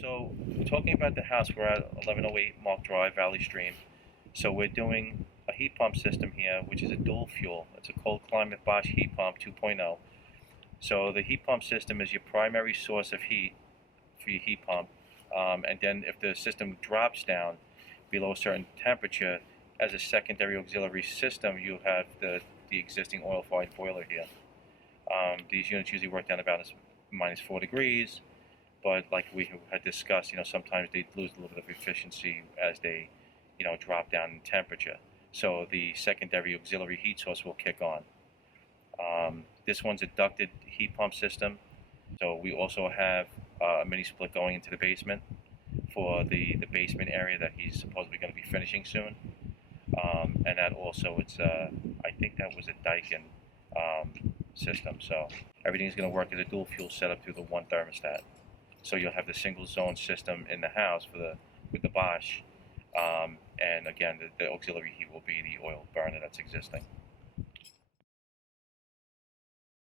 So, talking about the house, we're at 1108 Mark Drive, Valley Stream. So we're doing a heat pump system here, which is a dual fuel. It's a cold climate Bosch heat pump 2.0. So the heat pump system is your primary source of heat for your heat pump. And then if the system drops down below a certain temperature, as a secondary auxiliary system, you have the existing oil-fired boiler here. These units usually work down about -4 degrees. But like we had discussed, sometimes they lose a little bit of efficiency as they, drop down in temperature. So the secondary auxiliary heat source will kick on. This one's a ducted heat pump system. So we also have a mini split going into the basement for the basement area that he's supposedly going to be finishing soon. And that also, I think that was a Daikin system. So everything's going to work as a dual fuel setup through the one thermostat. So you'll have the single zone system in the house with the Bosch, and again, the auxiliary heat will be the oil burner that's existing.